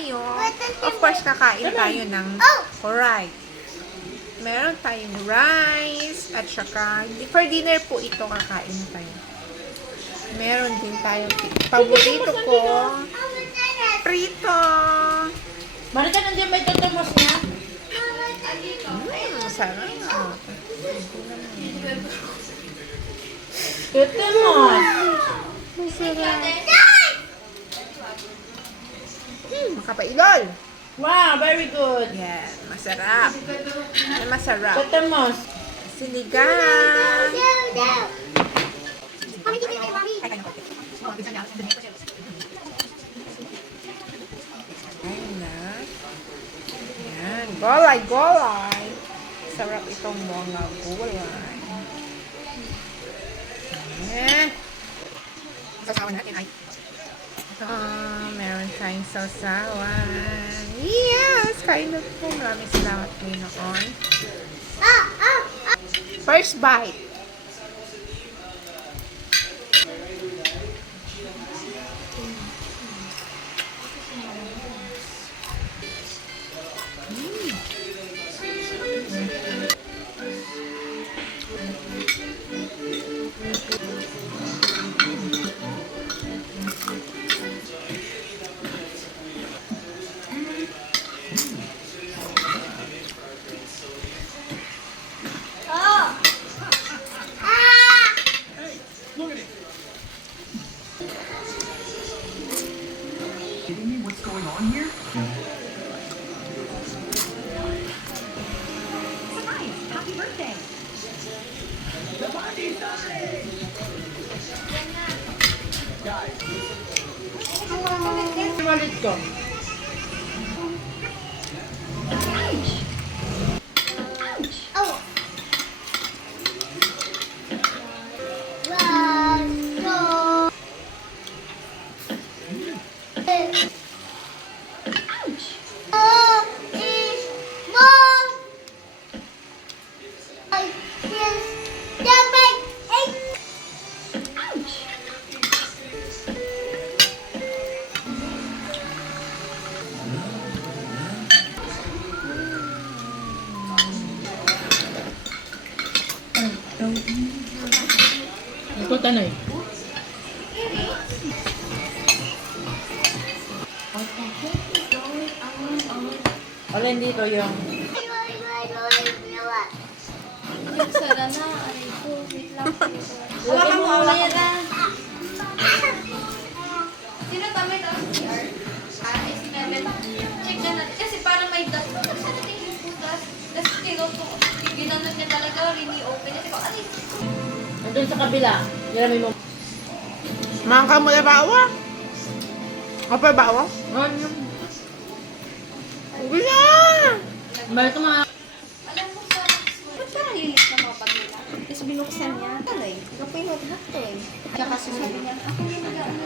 tayo. Of course, kakain tayo ng rice. Meron tayong rice at saka for dinner po ito kakain tayo. Meron din tayong paborito ko, prito. Marita, nandiyan ba ito tomos niya? Sarap. Tutumos. Makapailol. Wow, very good. Yan, masarap. Masarap. Tutumos. Sinigang. Ayun na. Yan, golay. Sarap itong mga gulay. Sasawan natin ay. Meron tayong sasawan. Yes! Kain na po. Maraming salamat po noon. First bite. Kidding me? What's going on here? Surprise! Happy birthday! The party's starting! Guys, Malit ko. Ito tanay. Alin dito yung... Sara na, aray ko, wait lang po. Wala ka mo, wala ka. Sino kami tapos si CR? Ay, si Mehmet. Check na natin. Kasi parang may dust. Bakit sa natin yung putas? Tapos tinuto ko. Ginanat niya talaga, rini-open niya. Sabi ko, aray. Nandun sa kabila. Garamay mo. Mangka mo na bawa. Apa bawa? Ano? Uwi na! Balik ka mga... Alam mo sa school, ba't parang lilis na mga pag nila? Tapos binuksan niya. Talay, kapoy mo, to eh. Tsaka sabi niya, ako yung nag-ano